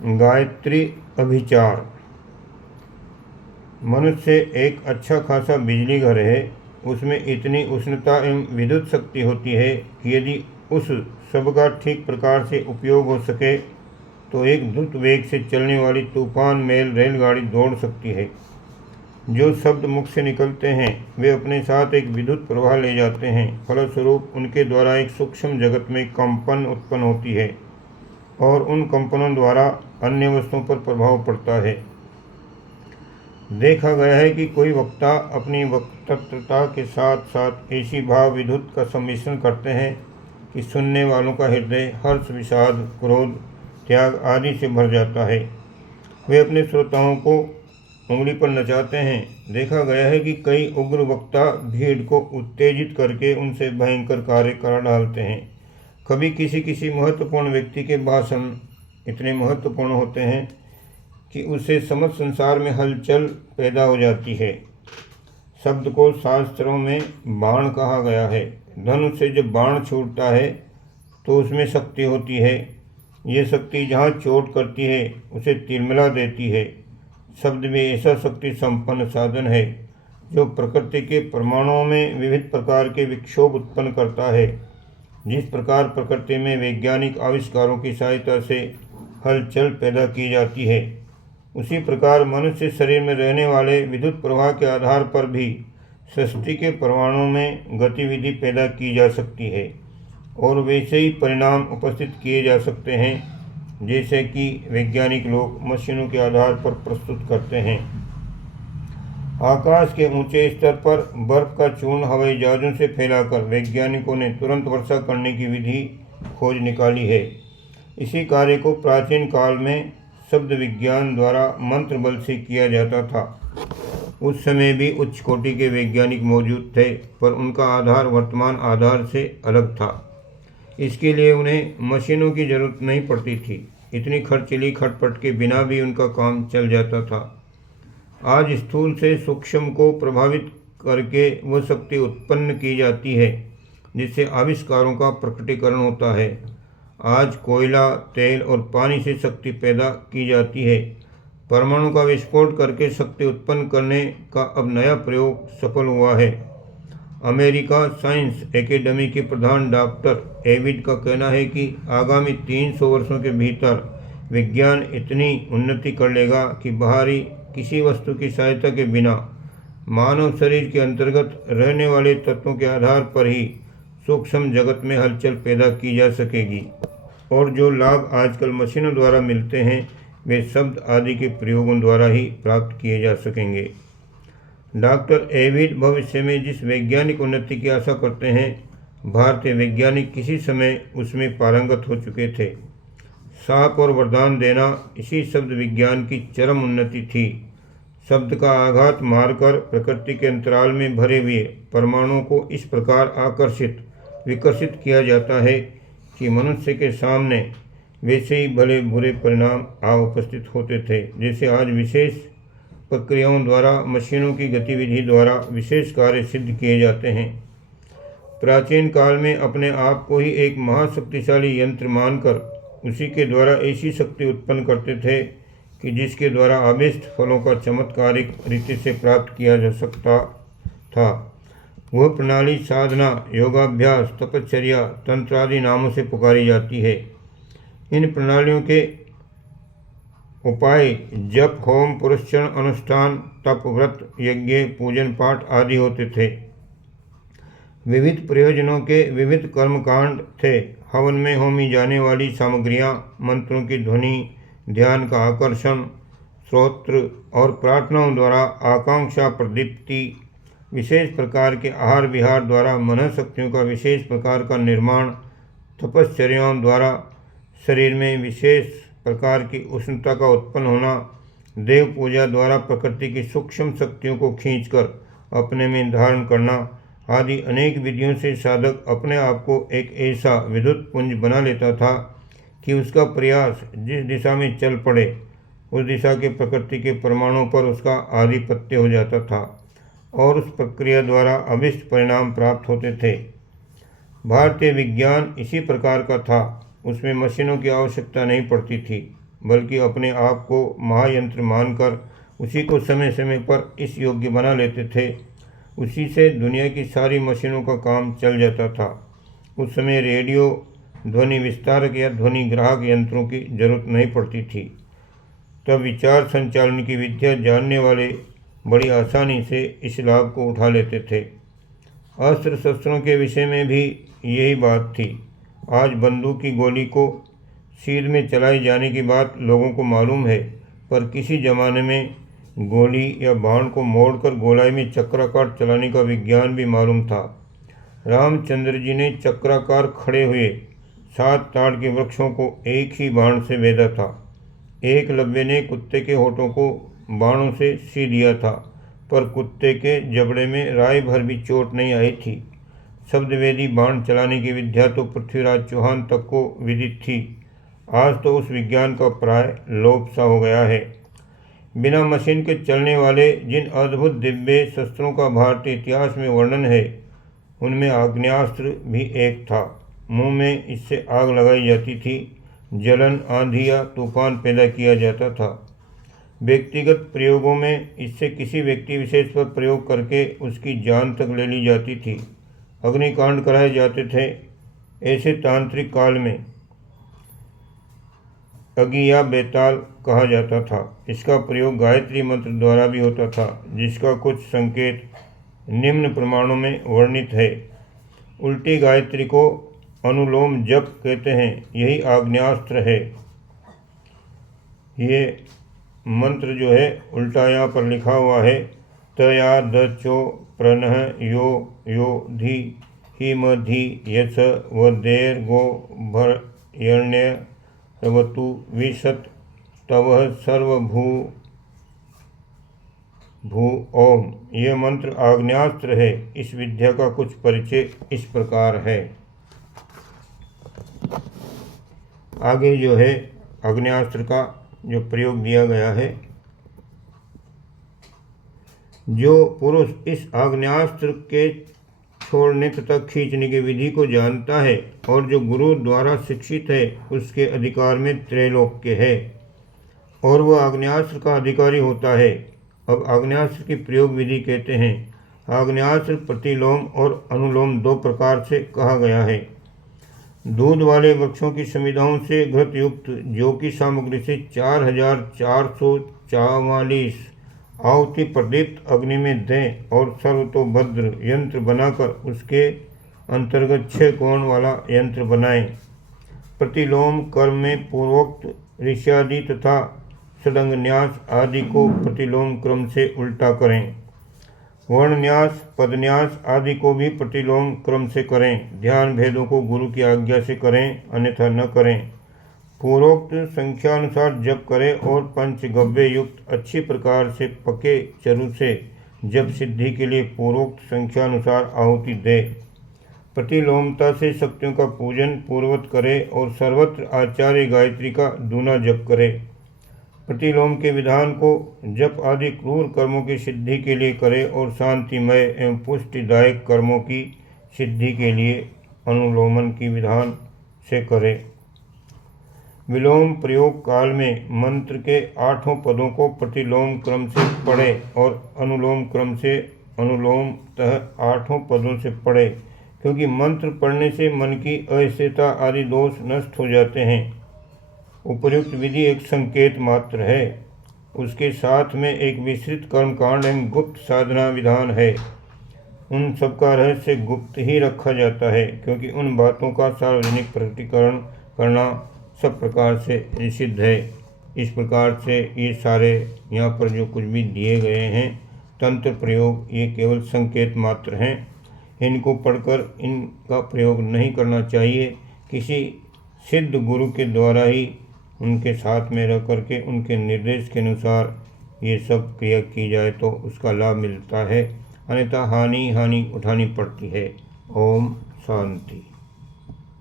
गायत्री अभिचार। मनुष्य एक अच्छा खासा बिजली घर है। उसमें इतनी उष्णता एवं विद्युत शक्ति होती है कि यदि उस सब का ठीक प्रकार से उपयोग हो सके तो एक द्रुत वेग से चलने वाली तूफान मेल रेलगाड़ी दौड़ सकती है। जो शब्द मुख से निकलते हैं वे अपने साथ एक विद्युत प्रवाह ले जाते हैं। फलस्वरूप उनके द्वारा एक सूक्ष्म जगत में कंपन उत्पन्न होती है और उन कंपनों द्वारा अन्य वस्तुओं पर प्रभाव पड़ता है। देखा गया है कि कोई वक्ता अपनी वक्तृता के साथ साथ ऐसी भाव विद्युत का सम्मिश्रण करते हैं कि सुनने वालों का हृदय हर्ष, विषाद, क्रोध, त्याग आदि से भर जाता है। वे अपने श्रोताओं को उंगली पर नचाते हैं। देखा गया है कि कई उग्र वक्ता भीड़ को उत्तेजित करके उनसे भयंकर कार्य करा डालते हैं। कभी किसी महत्वपूर्ण व्यक्ति के भाषण इतने महत्वपूर्ण होते हैं कि उससे समस्त संसार में हलचल पैदा हो जाती है। शब्द को शास्त्रों में बाण कहा गया है। धनुष से जब बाण छूटता है तो उसमें शक्ति होती है। ये शक्ति जहाँ चोट करती है उसे तिलमिला देती है। शब्द भी ऐसा शक्ति संपन्न साधन है जो प्रकृति के परमाणुओं में विविध प्रकार के विक्षोभ उत्पन्न करता है। जिस प्रकार प्रकृति में वैज्ञानिक आविष्कारों की सहायता से हलचल पैदा की जाती है, उसी प्रकार मनुष्य शरीर में रहने वाले विद्युत प्रवाह के आधार पर भी सृष्टि के परमाणुओं में गतिविधि पैदा की जा सकती है और वैसे ही परिणाम उपस्थित किए जा सकते हैं जैसे कि वैज्ञानिक लोग मशीनों के आधार पर प्रस्तुत करते हैं। आकाश के ऊंचे स्तर पर बर्फ का चूर्ण हवाई जहाज़ों से फैलाकर वैज्ञानिकों ने तुरंत वर्षा करने की विधि खोज निकाली है। इसी कार्य को प्राचीन काल में शब्द विज्ञान द्वारा मंत्र बल से किया जाता था। उस समय भी उच्च कोटि के वैज्ञानिक मौजूद थे, पर उनका आधार वर्तमान आधार से अलग था। इसके लिए उन्हें मशीनों की जरूरत नहीं पड़ती थी। इतनी खर्चीली खटपट के बिना भी उनका काम चल जाता था। आज स्थूल से सूक्ष्म को प्रभावित करके वह शक्ति उत्पन्न की जाती है जिससे आविष्कारों का प्रकटीकरण होता है। आज कोयला, तेल और पानी से शक्ति पैदा की जाती है। परमाणु का विस्फोट करके शक्ति उत्पन्न करने का अब नया प्रयोग सफल हुआ है। अमेरिका साइंस एकेडमी के प्रधान डॉक्टर एविड का कहना है कि आगामी 300 वर्षों के भीतर विज्ञान इतनी उन्नति कर लेगा कि बाहरी किसी वस्तु की सहायता के बिना मानव शरीर के अंतर्गत रहने वाले तत्वों के आधार पर ही सूक्ष्म जगत में हलचल पैदा की जा सकेगी और जो लाभ आजकल मशीनों द्वारा मिलते हैं वे शब्द आदि के प्रयोगों द्वारा ही प्राप्त किए जा सकेंगे। डॉक्टर एविड भविष्य में जिस वैज्ञानिक उन्नति की आशा करते हैं, भारतीय वैज्ञानिक किसी समय उसमें पारंगत हो चुके थे। शाप और वरदान देना इसी शब्द विज्ञान की चरम उन्नति थी। शब्द का आघात मारकर प्रकृति के अंतराल में भरे हुए परमाणुओं को इस प्रकार आकर्षित विकसित किया जाता है कि मनुष्य के सामने वैसे ही भले बुरे परिणाम आ उपस्थित होते थे जैसे आज विशेष प्रक्रियाओं द्वारा मशीनों की गतिविधि द्वारा विशेष कार्य सिद्ध किए जाते हैं। प्राचीन काल में अपने आप को ही एक महाशक्तिशाली यंत्र मानकर उसी के द्वारा ऐसी शक्ति उत्पन्न करते थे कि जिसके द्वारा अभीष्ट फलों का चमत्कारिक रीति से प्राप्त किया जा सकता था। वह प्रणाली साधना, योगाभ्यास, तपश्चर्या, तंत्र आदि नामों से पुकारी जाती है। इन प्रणालियों के उपाय जप, होम, पुरस्चरण, अनुष्ठान, तप, व्रत, यज्ञ, पूजन पाठ आदि होते थे। विविध प्रयोजनों के विविध कर्मकांड थे। हवन में होमी जाने वाली सामग्रियाँ, मंत्रों की ध्वनि, ध्यान का आकर्षण, स्तोत्र और प्रार्थनाओं द्वारा आकांक्षा प्रदीप्ति, विशेष प्रकार के आहार विहार द्वारा मन शक्तियों का विशेष प्रकार का निर्माण, तपश्चर्याओं द्वारा शरीर में विशेष प्रकार की उष्णता का उत्पन्न होना, देव पूजा द्वारा प्रकृति की सूक्ष्म शक्तियों को खींचकर अपने में धारण करना आदि अनेक विधियों से साधक अपने आप को एक ऐसा विद्युत पुंज बना लेता था कि उसका प्रयास जिस दिशा में चल पड़े उस दिशा के प्रकृति के परमाणुओं पर उसका आधिपत्य हो जाता था और उस प्रक्रिया द्वारा अभीष्ट परिणाम प्राप्त होते थे। भारतीय विज्ञान इसी प्रकार का था। उसमें मशीनों की आवश्यकता नहीं पड़ती थी। बल्कि अपने आप को महायंत्र मानकर उसी को समय समय पर इस योग्य बना लेते थे। उसी से दुनिया की सारी मशीनों का काम चल जाता था। उस समय रेडियो, ध्वनि विस्तारक या ध्वनि ग्राहक यंत्रों की जरूरत नहीं पड़ती थी। तब विचार संचालन की विद्या जानने वाले बड़ी आसानी से इस लाभ को उठा लेते थे। अस्त्र शस्त्रों के विषय में भी यही बात थी। आज बंदूक की गोली को सीध में चलाए जाने की बात लोगों को मालूम है, पर किसी जमाने में गोली या बाण को मोड़कर गोलाई में चक्राकार चलाने का विज्ञान भी मालूम था। रामचंद्र जी ने चक्राकार खड़े हुए 7 ताड़ के वृक्षों को एक ही बाण से भेदा था। एकलव्य ने कुत्ते के होठों को बाणों से सी दिया था, पर कुत्ते के जबड़े में राय भर भी चोट नहीं आई थी। शब्दवेदी बाण चलाने की विद्या तो पृथ्वीराज चौहान तक को विदित थी। आज तो उस विज्ञान का प्राय लोप सा हो गया है। बिना मशीन के चलने वाले जिन अद्भुत दिव्य शस्त्रों का भारतीय इतिहास में वर्णन है, उनमें आग्नेयास्त्र भी एक था। मुंह में इससे आग लगाई जाती थी, जलन, आंधी या तूफान पैदा किया जाता था। व्यक्तिगत प्रयोगों में इससे किसी व्यक्ति विशेष पर प्रयोग करके उसकी जान तक ले ली जाती थी। अग्निकांड कराए जाते थे। ऐसे तांत्रिक काल में अग्नि या बेताल कहा जाता था। इसका प्रयोग गायत्री मंत्र द्वारा भी होता था, जिसका कुछ संकेत निम्न प्रमाणों में वर्णित है। उल्टी गायत्री को अनुलोम जप कहते हैं। यही आग्नेयास्त्र है। ये मंत्र जो है उल्टा यहाँ पर लिखा हुआ है। तया दचो प्रणः यो यो धी हिमधि यस वदेर गो भरण्य रवतु विशत तवः सर्वभू भू ओम। यह मंत्र आग्नेयास्त्र है। इस विद्या का कुछ परिचय इस प्रकार है। आगे जो है आग्नेयास्त्र का जो प्रयोग दिया गया है। जो पुरुष इस आग्नेयास्त्र के छोड़ने तथा खींचने की विधि को जानता है और जो गुरु द्वारा शिक्षित है, उसके अधिकार में त्रैलोक्य है और वह आग्नेयास्त्र का अधिकारी होता है। अब आग्नेयास्त्र की प्रयोग विधि कहते हैं। आग्नेयास्त्र प्रतिलोम और अनुलोम 2 प्रकार से कहा गया है। दूध वाले वृक्षों की समिधाओं से घृत युक्त जौ की सामग्री से 4444 आहुति प्रदीप्त अग्नि में दें और सर्वतोभद्र यंत्र बनाकर उसके अंतर्गत 6 कोण वाला यंत्र बनाएं। प्रतिलोम कर्म में पूर्वोक्त ऋष्यादि तथा षडंगन्यास आदि को प्रतिलोम क्रम से उल्टा करें। वर्णन्यास, पदन्यास आदि को भी प्रतिलोम क्रम से करें। ध्यान भेदों को गुरु की आज्ञा से करें, अन्यथा न करें। पूर्वोक्त संख्यानुसार जप करें और पंचगव्य युक्त अच्छी प्रकार से पके चरु से जप सिद्धि के लिए पूर्वोक्त संख्यानुसार आहुति दे। प्रतिलोमता से शक्तियों का पूजन पूर्वत करे और सर्वत्र आचार्य गायत्री का दूना जप करे। प्रतिलोम के विधान को जप आदि क्रूर कर्मों की सिद्धि के लिए करे और शांतिमय एवं पुष्टिदायक कर्मों की सिद्धि के लिए अनुलोमन की विधान से करे। विलोम प्रयोग काल में मंत्र के 8 पदों को प्रतिलोम क्रम से पढ़े और अनुलोम क्रम से अनुलोमतः 8 पदों से पढ़े, क्योंकि मंत्र पढ़ने से मन की अस्थिरता आदि दोष नष्ट हो जाते हैं। उपर्युक्त विधि एक संकेत मात्र है। उसके साथ में एक विस्तृत कर्मकांड एवं गुप्त साधना विधान है। उन सबका रहस्य गुप्त ही रखा जाता है, क्योंकि उन बातों का सार्वजनिक प्रकटीकरण करना सब प्रकार से निषिद्ध है। इस प्रकार से ये सारे यहाँ पर जो कुछ भी दिए गए हैं तंत्र प्रयोग, ये केवल संकेत मात्र हैं। इनको पढ़कर इनका प्रयोग नहीं करना चाहिए। किसी सिद्ध गुरु के द्वारा ही उनके साथ में रह करके उनके निर्देश के अनुसार ये सब क्रिया की जाए तो उसका लाभ मिलता है, अन्यथा हानि उठानी पड़ती है। ओम शांति।